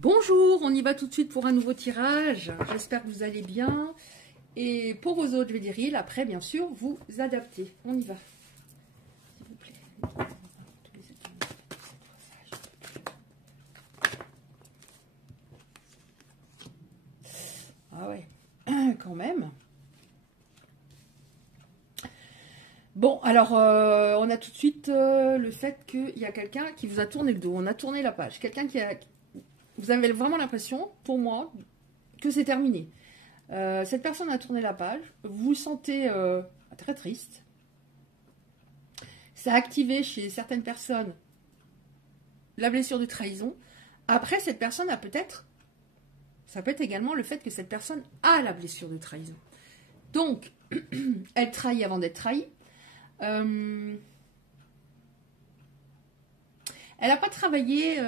Bonjour, on y va tout de suite pour un nouveau tirage. J'espère que vous allez bien. Et pour vos autres, je vais dire il. Après, bien sûr, vous adaptez. On y va. S'il vous plaît. Ah ouais, quand même. Bon, alors, on a tout de suite le fait qu'il y a quelqu'un qui vous a tourné le dos. On a tourné la page. Quelqu'un qui a... Vous avez vraiment l'impression, pour moi, que c'est terminé. Cette personne a tourné la page. Vous vous sentez très triste. Ça a activé chez certaines personnes la blessure de trahison. Après, cette personne a peut-être... Ça peut être également le fait que cette personne a la blessure de trahison. Donc, elle trahit avant d'être trahie. Elle n'a pas travaillé...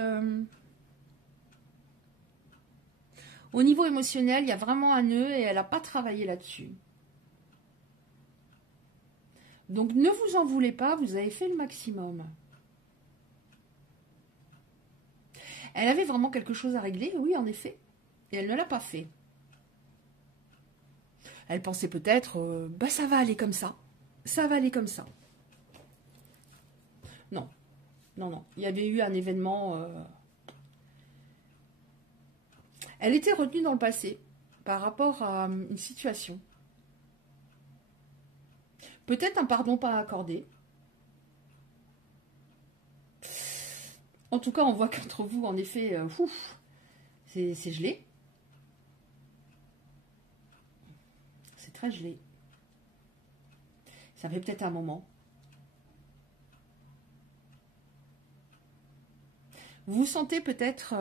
Au niveau émotionnel, il y a vraiment un nœud et elle n'a pas travaillé là-dessus. Donc ne vous en voulez pas, vous avez fait le maximum. Elle avait vraiment quelque chose à régler, oui en effet, et elle ne l'a pas fait. Elle pensait peut-être, bah ça va aller comme ça, ça va aller comme ça. Non, non, non, il y avait eu un événement... Elle était retenue dans le passé par rapport à une situation. Peut-être un pardon pas accordé. En tout cas, on voit qu'entre vous, en effet, c'est gelé. C'est très gelé. Ça fait peut-être un moment. Vous vous sentez peut-être...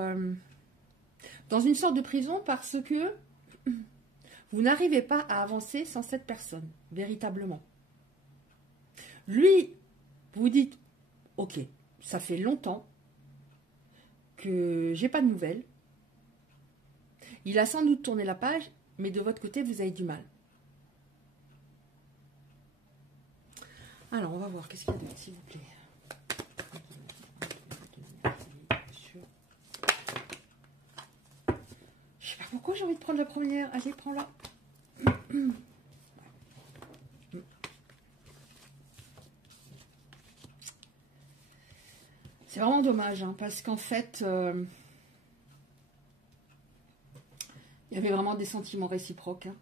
dans une sorte de prison parce que vous n'arrivez pas à avancer sans cette personne, véritablement. Lui, vous dites, ok, ça fait longtemps que j'ai pas de nouvelles. Il a sans doute tourné la page, mais de votre côté, vous avez du mal. Alors, on va voir, qu'est-ce qu'il y a d'autre, s'il vous plaît. Pourquoi j'ai envie de prendre la première? Allez, prends-la. C'est vraiment dommage, hein, parce qu'en fait, il y avait vraiment des sentiments réciproques. Hein.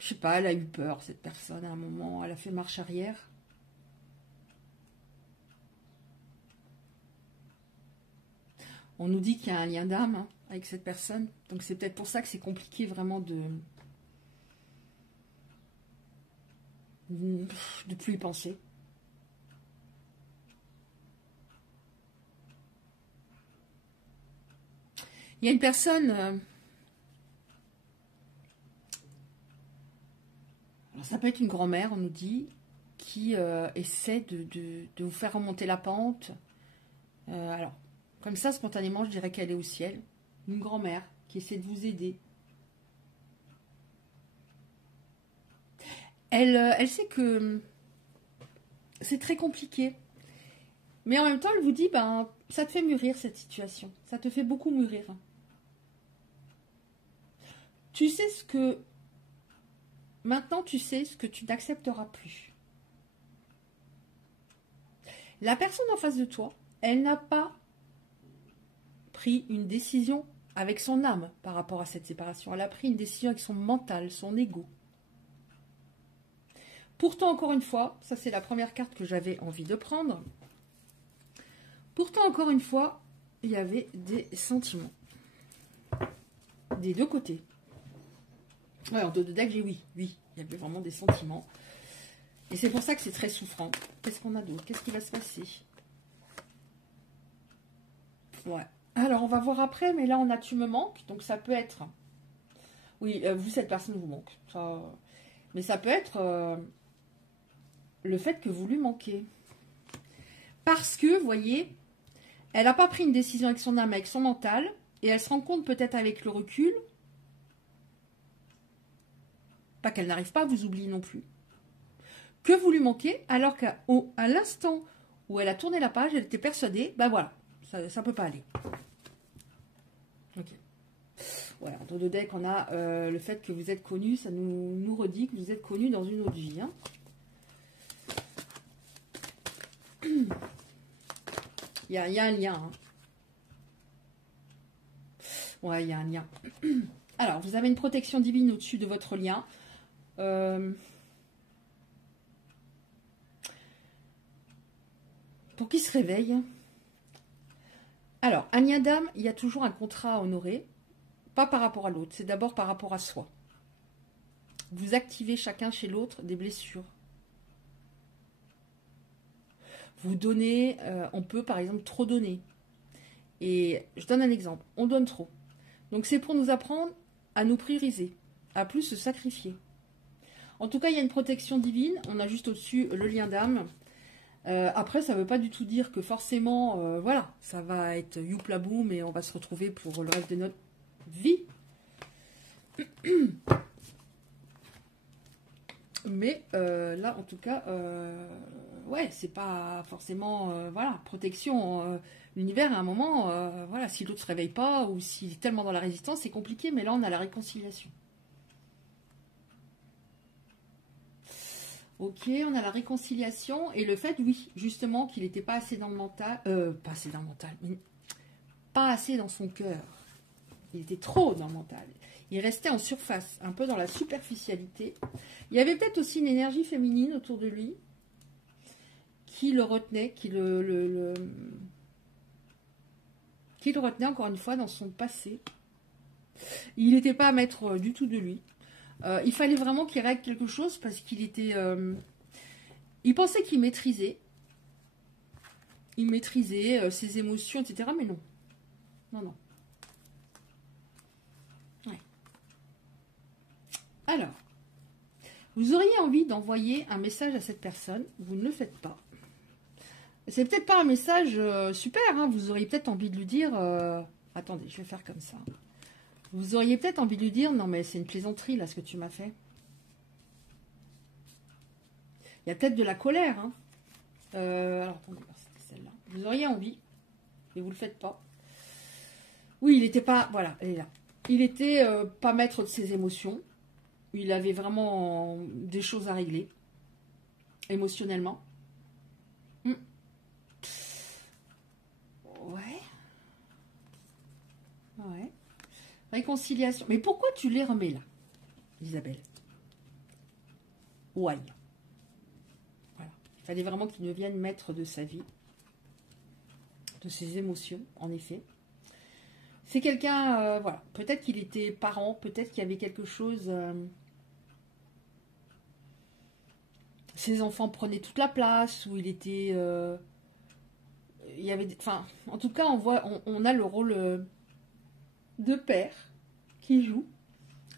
Je sais pas, elle a eu peur, cette personne, à un moment. Elle a fait marche arrière. On nous dit qu'il y a un lien d'âme, hein, avec cette personne. Donc c'est peut-être pour ça que c'est compliqué vraiment de plus y penser. Il y a une personne... alors ça peut être une grand-mère, on nous dit, qui essaie de vous faire remonter la pente. Alors, comme ça, spontanément, je dirais qu'elle est au ciel. Une grand-mère qui essaie de vous aider. Elle sait que c'est très compliqué. Mais en même temps, elle vous dit, ben, ça te fait mûrir cette situation. Ça te fait beaucoup mûrir. Tu sais ce que... Maintenant, tu sais ce que tu n'accepteras plus. La personne en face de toi, elle n'a pas pris une décision avec son âme par rapport à cette séparation. Elle a pris une décision avec son mental, son ego. Pourtant, encore une fois, ça c'est la première carte que j'avais envie de prendre. Pourtant, encore une fois, il y avait des sentiments. Des deux côtés. Ouais, en deux de deck, j'ai oui, il y avait vraiment des sentiments. Et c'est pour ça que c'est très souffrant. Qu'est-ce qu'on a d'autre? Qu'est-ce qui va se passer? Ouais. Alors, on va voir après, mais là, on a tu me manques. Donc, ça peut être... Oui, vous, cette personne vous manque. Ça... Mais ça peut être le fait que vous lui manquez. Parce que, vous voyez, elle n'a pas pris une décision avec son âme, avec son mental. Et elle se rend compte peut-être avec le recul... Pas qu'elle n'arrive pas à vous oublier non plus. Que vous lui manquez, alors qu'à l'instant où elle a tourné la page, elle était persuadée, ben voilà, Ça peut pas aller. Ok. Voilà, dans le deck, on a le fait que vous êtes connu, ça nous redit que vous êtes connu dans une autre vie. Hein. Il y a un lien. Hein. Ouais, il y a un lien. Alors, vous avez une protection divine au-dessus de votre lien. Pour qu'il se réveille. Alors, un lien d'âme, il y a toujours un contrat à honorer. Pas par rapport à l'autre, c'est d'abord par rapport à soi. Vous activez chacun chez l'autre des blessures. Vous donnez, on peut par exemple trop donner. Et je donne un exemple, on donne trop. Donc c'est pour nous apprendre à nous prioriser, à plus se sacrifier. En tout cas, il y a une protection divine, on a juste au-dessus le lien d'âme. Après, ça ne veut pas du tout dire que forcément, voilà, ça va être youpla boum et on va se retrouver pour le reste de notre vie. Mais là, en tout cas, ouais, c'est pas forcément, voilà, protection. L'univers, à un moment, voilà, si l'autre se réveille pas ou s'il est tellement dans la résistance, c'est compliqué. Mais là, on a la réconciliation. Ok, on a la réconciliation et le fait, oui, justement, qu'il n'était pas assez dans le mental, pas assez dans le mental, mais pas assez dans son cœur. Il était trop dans le mental. Il restait en surface, un peu dans la superficialité. Il y avait peut-être aussi une énergie féminine autour de lui qui le retenait, qui le retenait encore une fois dans son passé. Il n'était pas maître du tout de lui. Il fallait vraiment qu'il règle quelque chose parce qu'il était... il pensait qu'il maîtrisait. Il maîtrisait ses émotions, etc. Mais non. Non, non. Ouais. Alors, vous auriez envie d'envoyer un message à cette personne. Vous ne le faites pas. C'est peut-être pas un message super. Hein, vous auriez peut-être envie de lui dire... attendez, je vais faire comme ça. Vous auriez peut-être envie de lui dire, non mais c'est une plaisanterie là ce que tu m'as fait. Il y a peut-être de la colère. Hein. Alors attendez, c'était celle-là. Vous auriez envie, mais vous ne le faites pas. Oui, il n'était pas, voilà, elle est là. Il n'était pas maître de ses émotions. Il avait vraiment des choses à régler, émotionnellement. Ouais. Ouais. Réconciliation. Mais pourquoi tu les remets là, Isabelle? Why? Voilà. Il fallait vraiment qu'il devienne maître de sa vie, de ses émotions, en effet. C'est quelqu'un, voilà. Peut-être qu'il était parent, peut-être qu'il y avait quelque chose. Ses enfants prenaient toute la place, ou il était. Il y avait. Enfin, en tout cas, on a le rôle de père qui joue.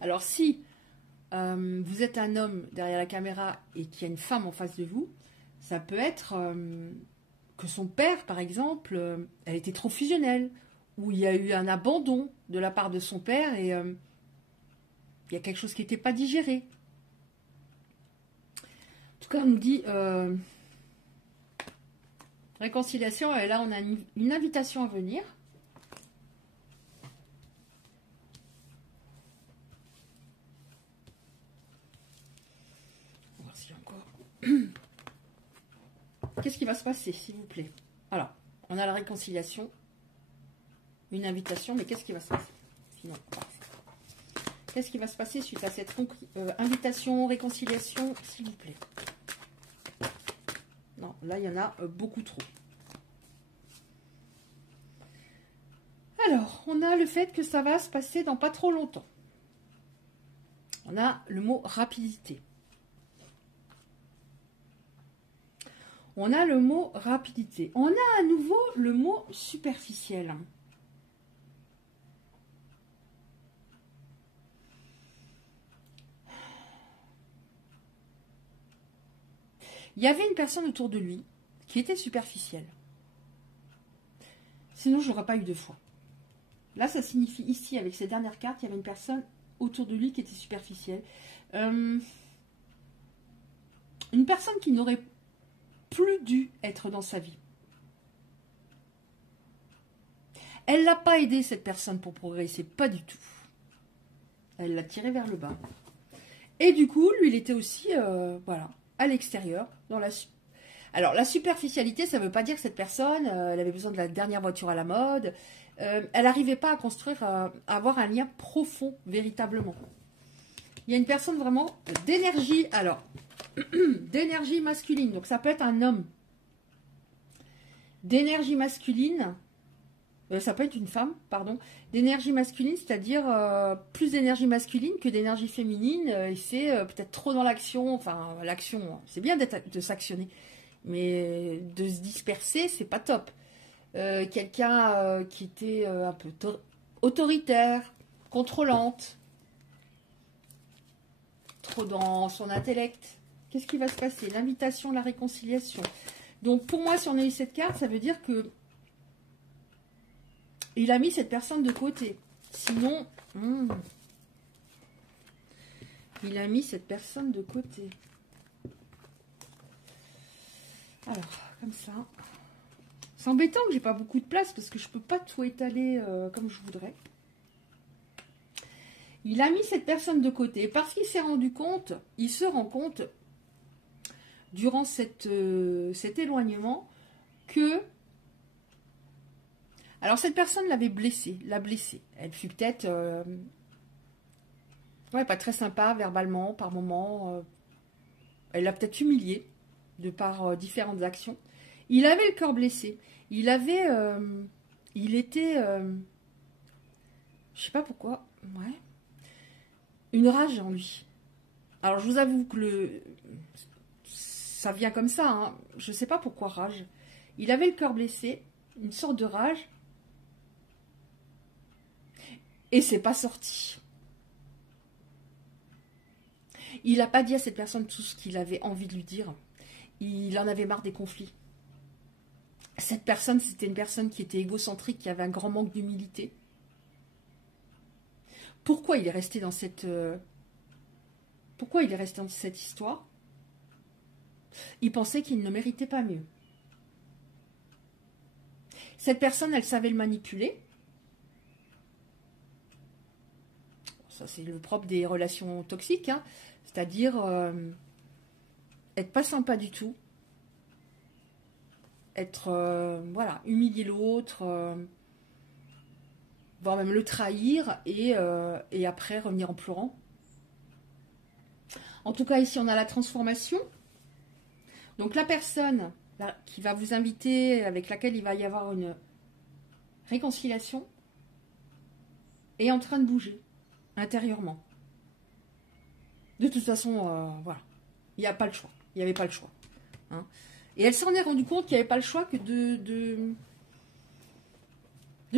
Alors si vous êtes un homme derrière la caméra et qu'il y a une femme en face de vous, ça peut être que son père, par exemple, elle était trop fusionnelle, ou il y a eu un abandon de la part de son père et il y a quelque chose qui n'était pas digéré. En tout cas, on nous dit réconciliation, et là on a une invitation à venir. On va voir s'il y a encore. Qu'est-ce qui va se passer, s'il vous plaît? Alors, on a la réconciliation, une invitation, mais qu'est-ce qui va se passer? Sinon, qu'est-ce qui va se passer suite à cette invitation, réconciliation, s'il vous plaît? Non, là, il y en a beaucoup trop. Alors, on a le fait que ça va se passer dans pas trop longtemps. On a le mot rapidité. On a le mot rapidité. On a à nouveau le mot superficiel. Il y avait une personne autour de lui qui était superficielle. Sinon, je n'aurais pas eu de foi. Là, ça signifie ici, avec ces dernières cartes, il y avait une personne autour de lui qui était superficielle. Une personne qui n'aurait plus dû être dans sa vie. Elle l'a pas aidé, cette personne, pour progresser, pas du tout. Elle l'a tiré vers le bas. Et du coup, lui, il était aussi, voilà, à l'extérieur, dans la... Alors, la superficialité, ça ne veut pas dire que cette personne, elle avait besoin de la dernière voiture à la mode. Elle n'arrivait pas à construire, à avoir un lien profond, véritablement. Il y a une personne vraiment d'énergie, alors, d'énergie masculine. Donc, ça peut être un homme. D'énergie masculine, ça peut être une femme, pardon. D'énergie masculine, c'est-à-dire plus d'énergie masculine que d'énergie féminine. Et c'est peut-être trop dans l'action. Enfin, l'action, c'est bien de s'actionner. Mais de se disperser, c'est pas top. Quelqu'un qui était un peu autoritaire, contrôlante, trop dans son intellect. Qu'est-ce qui va se passer? L'invitation, la réconciliation. Donc pour moi, si on a eu cette carte, ça veut dire que il a mis cette personne de côté. Sinon, il a mis cette personne de côté. Alors, comme ça. C'est embêtant que j'ai pas beaucoup de place parce que je peux pas tout étaler comme je voudrais. Il a mis cette personne de côté parce qu'il s'est rendu compte, il se rend compte durant cet éloignement que... Alors cette personne l'a blessée. Elle fut peut-être ouais, pas très sympa verbalement par moment. Elle l'a peut-être humiliée de par différentes actions. Il avait le cœur blessé. Il avait... il était... je sais pas pourquoi. Ouais. Une rage en lui. Alors je vous avoue que ça vient comme ça. Hein. Je sais pas pourquoi rage. Il avait le cœur blessé. Une sorte de rage. Et c'est pas sorti. Il n'a pas dit à cette personne tout ce qu'il avait envie de lui dire. Il en avait marre des conflits. Cette personne, c'était une personne qui était égocentrique, qui avait un grand manque d'humilité. Pourquoi il est resté dans cette... Pourquoi il est resté dans cette histoire? Il pensait qu'il ne méritait pas mieux. Cette personne, elle savait le manipuler. Ça, c'est le propre des relations toxiques, hein. C'est-à-dire être pas sympa du tout, être, voilà, humilier l'autre, voire même le trahir et après revenir en pleurant. En tout cas, ici, on a la transformation. Donc, la personne là, qui va vous inviter, avec laquelle il va y avoir une réconciliation, est en train de bouger intérieurement. De toute façon, voilà, il n'y a pas le choix. Il n'y avait pas le choix. Hein. Et elle s'en est rendue compte qu'il n'y avait pas le choix que de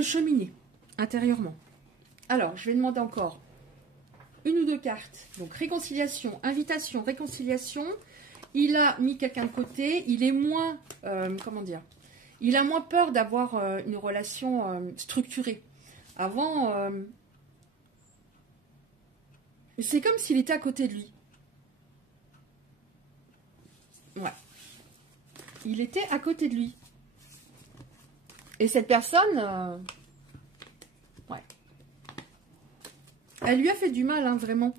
cheminer intérieurement. Alors, je vais demander encore une ou deux cartes. Donc, réconciliation, invitation, réconciliation. Il a mis quelqu'un de côté. Il est moins, comment dire, il a moins peur d'avoir une relation structurée. Avant... c'est comme s'il était à côté de lui. Ouais. Il était à côté de lui. Et cette personne... ouais. Elle lui a fait du mal, hein, vraiment.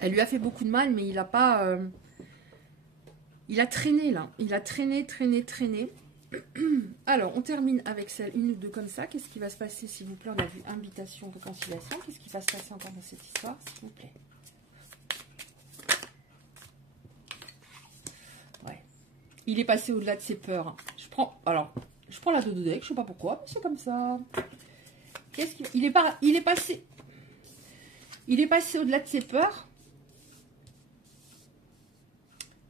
Elle lui a fait beaucoup de mal, mais il n'a pas... il a traîné, là. Il a traîné. Alors, on termine avec celle, une ou deux comme ça. Qu'est-ce qui va se passer, s'il vous plaît? On a vu invitation, réconciliation. Qu'est-ce qui va se passer encore dans cette histoire, s'il vous plaît? Ouais. Il est passé au-delà de ses peurs. Je prends la dos de deck. Je sais pas pourquoi, mais c'est comme ça. Qu'est-ce qu'il... Il est passé au-delà de ses peurs.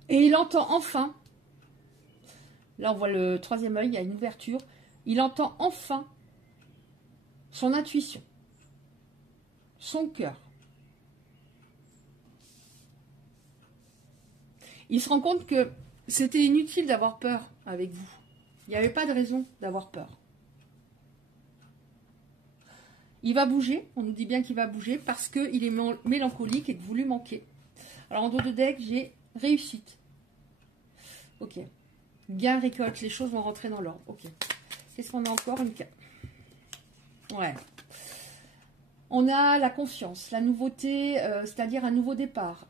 Et il entend enfin... Là, on voit le troisième œil, il y a une ouverture. Il entend enfin son intuition, son cœur. Il se rend compte que c'était inutile d'avoir peur avec vous. Il n'y avait pas de raison d'avoir peur. Il va bouger, on nous dit bien qu'il va bouger parce qu'il est mélancolique et que vous lui manquez. Alors en dos de deck, j'ai réussite. Ok. Gain, récolte, les choses vont rentrer dans l'ordre. Ok. Qu'est-ce qu'on a encore? Une carte. Ouais. On a la confiance, la nouveauté, c'est-à-dire un nouveau départ.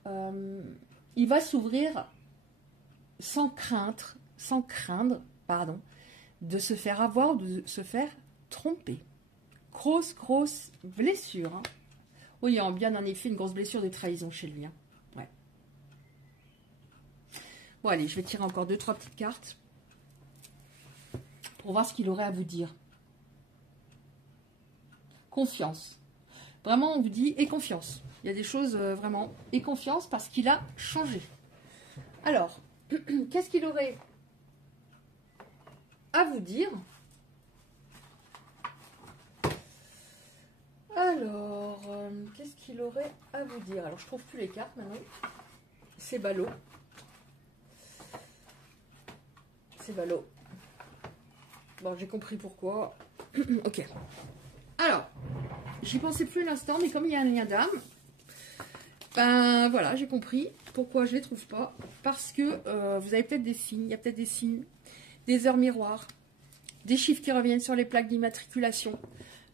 Il va s'ouvrir sans craindre, pardon, de se faire avoir ou de se faire tromper. Grosse blessure. Hein. Oui, il y a bien en effet une grosse blessure de trahison chez lui. Hein. Ouais. Bon, allez, je vais tirer encore 2-3 petites cartes pour voir ce qu'il aurait à vous dire. Confiance. Vraiment, on vous dit, et confiance. Il y a des choses vraiment, et confiance parce qu'il a changé. Alors, qu'est-ce qu'il aurait à vous dire? Alors, qu'est-ce qu'il aurait à vous dire? Alors, je trouve plus les cartes maintenant. C'est ballot. C'est ballot. Bon, j'ai compris pourquoi. Ok. Alors, j'y pensais plus l'instant, mais comme il y a un lien d'âme, ben voilà, j'ai compris pourquoi je ne les trouve pas. Parce que vous avez peut-être des signes, il y a peut-être des signes, des heures miroirs, des chiffres qui reviennent sur les plaques d'immatriculation.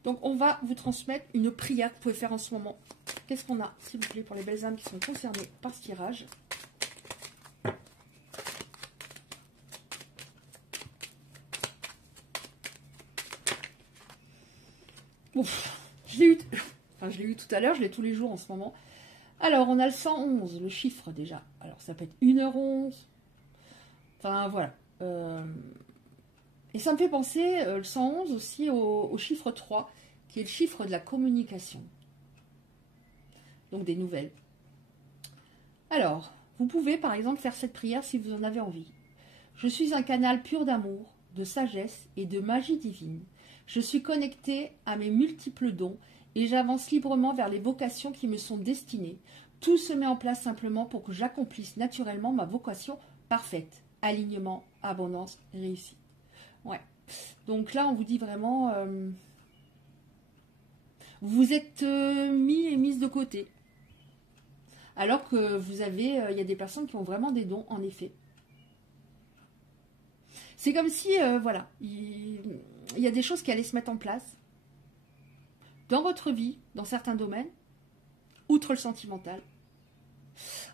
Donc, on va vous transmettre une prière que vous pouvez faire en ce moment. Qu'est-ce qu'on a, s'il vous plaît, pour les belles âmes qui sont concernées par ce tirage? Ouf, je l'ai eu tout à l'heure, je l'ai tous les jours en ce moment. Alors, on a le 111, le chiffre déjà. Alors, ça peut être 1h11. Enfin, voilà. Et ça me fait penser, le 111 aussi, au chiffre 3, qui est le chiffre de la communication. Donc, des nouvelles. Alors, vous pouvez, par exemple, faire cette prière si vous en avez envie. Je suis un canal pur d'amour, de sagesse et de magie divine. Je suis connecté à mes multiples dons et j'avance librement vers les vocations qui me sont destinées. Tout se met en place simplement pour que j'accomplisse naturellement ma vocation parfaite. Alignement, abondance, réussite. Ouais. Donc là, on vous dit vraiment, vous êtes mis et mise de côté. Alors que vous avez, il y a des personnes qui ont vraiment des dons, en effet. C'est comme si, voilà, il y a des choses qui allaient se mettre en place dans votre vie, dans certains domaines, outre le sentimental.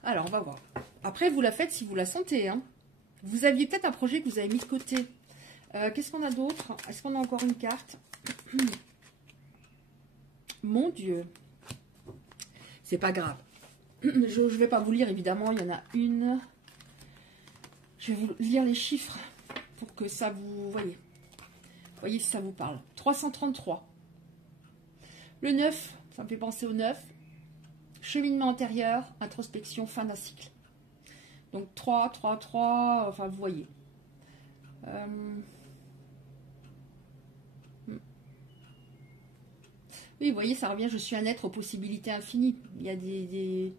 Alors, on va voir. Après, vous la faites si vous la sentez. Hein. Vous aviez peut-être un projet que vous avez mis de côté. Qu'est-ce qu'on a d'autre? Est-ce qu'on a encore une carte? Mon Dieu. C'est pas grave. Je ne vais pas vous lire, évidemment. Il y en a une. Je vais vous lire les chiffres pour que ça vous... Voyez si ça vous parle. 333. Le 9, ça me fait penser au 9. Cheminement antérieur, introspection, fin d'un cycle. Donc 3, 3, 3, enfin vous voyez. Oui, vous voyez, ça revient, je suis un être aux possibilités infinies. Il y a il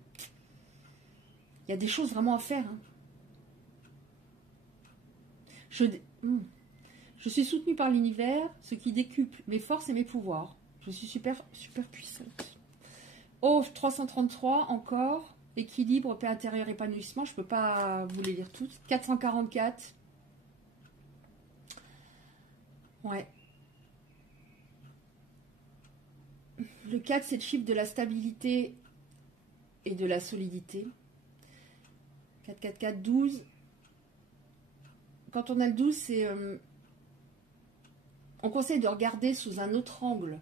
y a des choses vraiment à faire. Hein. Je suis soutenue par l'univers, ce qui décuple mes forces et mes pouvoirs. Je suis super puissante. Oh, 333 encore. Équilibre, paix intérieure, épanouissement. Je ne peux pas vous les lire toutes. 444. Ouais. Le 4, c'est le chiffre de la stabilité et de la solidité. 4, 4, 4, 12. Quand on a le 12, c'est... on conseille de regarder sous un autre angle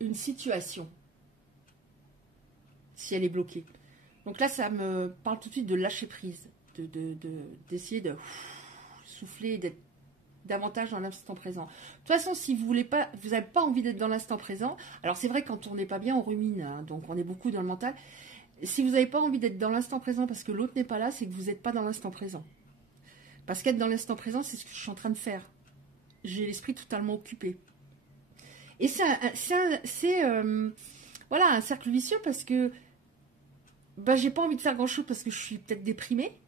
une situation, si elle est bloquée. Donc là, ça me parle tout de suite de lâcher prise, d'essayer de souffler, d'être davantage dans l'instant présent. De toute façon, si vous voulez pas, vous n'avez pas envie d'être dans l'instant présent, alors c'est vrai que quand on n'est pas bien, on rumine, hein, donc on est beaucoup dans le mental. Si vous n'avez pas envie d'être dans l'instant présent parce que l'autre n'est pas là, c'est que vous n'êtes pas dans l'instant présent. Parce qu'être dans l'instant présent, c'est ce que je suis en train de faire. J'ai l'esprit totalement occupé. Et c'est voilà, un cercle vicieux parce que bah, j'ai pas envie de faire grand chose parce que je suis peut-être déprimée.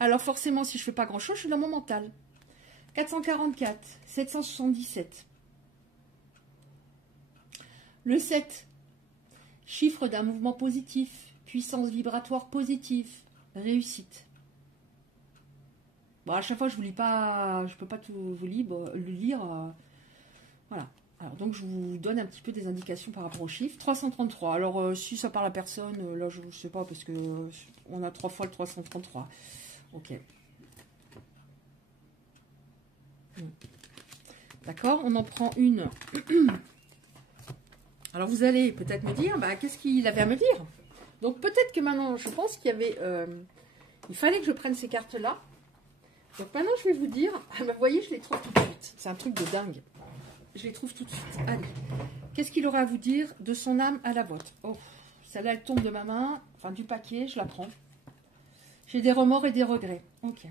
Alors forcément, si je fais pas grand chose, je suis dans mon mental. 444, 777. Le 7, chiffre d'un mouvement positif, puissance vibratoire positive, réussite. Bon, à chaque fois, je vous lis pas, je peux pas tout vous lire, le lire. Voilà. donc je vous donne un petit peu des indications par rapport aux chiffres. 333, alors si ça parle à personne, là je ne sais pas, parce que on a 3 fois le 333. Ok. D'accord, on en prend une. Alors vous allez peut-être me dire, bah, qu'est-ce qu'il avait à me dire? Donc peut-être que maintenant, je pense qu'il y avait... il fallait que je prenne ces cartes-là. Donc maintenant, je vais vous dire... Ah, bah, vous voyez, je les trouve tout de suite. C'est un truc de dingue. Je les trouve tout de suite. Allez. Qu'est-ce qu'il aurait à vous dire de son âme à la vôtre? Oh, celle-là, elle tombe de ma main. Enfin, du paquet, je la prends. J'ai des remords et des regrets. Ok.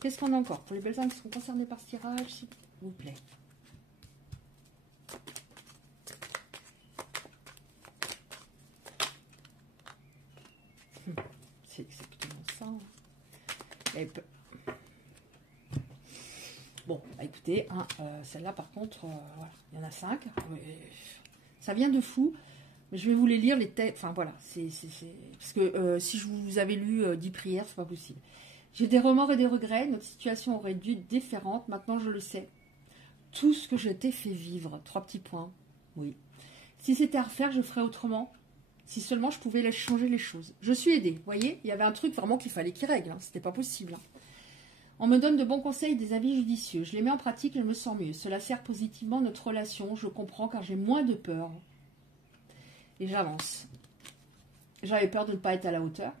Qu'est-ce qu'on a encore pour les belles âmes qui sont concernées par ce tirage, s'il vous plaît? C'est plutôt ça. Bon, bah écoutez, hein, celle-là par contre, voilà, il y en a 5. Ça vient de fou. Mais je vais vous les lire, les têtes. Enfin voilà, parce que si je vous avais lu 10 prières, c'est pas possible. J'ai des remords et des regrets. Notre situation aurait dû être différente. Maintenant, je le sais. Tout ce que je t'ai fait vivre. 3 petits points. Oui. Si c'était à refaire, je ferais autrement. Si seulement je pouvais changer les choses. Je suis aidée, vous voyez. Il y avait un truc vraiment qu'il fallait qu'il règle. Hein. C'était pas possible. Hein. On me donne de bons conseils et des avis judicieux. Je les mets en pratique et je me sens mieux. Cela sert positivement notre relation. Je comprends car j'ai moins de peur. Et j'avance. J'avais peur de ne pas être à la hauteur.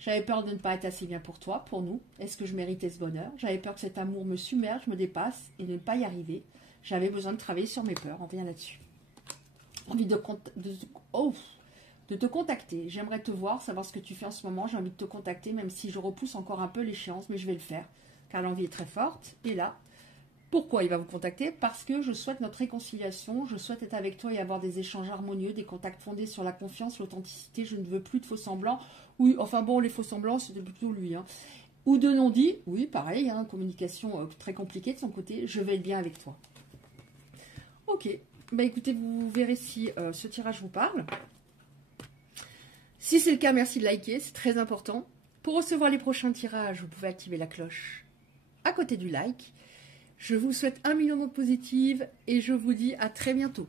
J'avais peur de ne pas être assez bien pour toi, pour nous. Est-ce que je méritais ce bonheur? J'avais peur que cet amour me submerge, me dépasse et de ne pas y arriver. J'avais besoin de travailler sur mes peurs. On revient là-dessus. Envie de te contacter. J'aimerais te voir, savoir ce que tu fais en ce moment. J'ai envie de te contacter, même si je repousse encore un peu l'échéance, mais je vais le faire, car l'envie est très forte. Et là, pourquoi il va vous contacter? Parce que je souhaite notre réconciliation, je souhaite être avec toi et avoir des échanges harmonieux, des contacts fondés sur la confiance, l'authenticité. Je ne veux plus de faux semblants. Oui, enfin bon, les faux semblants, c'était plutôt lui. Hein. Ou de non-dits, oui, pareil, hein, communication très compliquée de son côté. Je vais être bien avec toi. Ok, bah écoutez, vous verrez si ce tirage vous parle. Si c'est le cas, merci de liker, c'est très important. Pour recevoir les prochains tirages, vous pouvez activer la cloche à côté du like. Je vous souhaite 1 million d'ondes positives et je vous dis à très bientôt.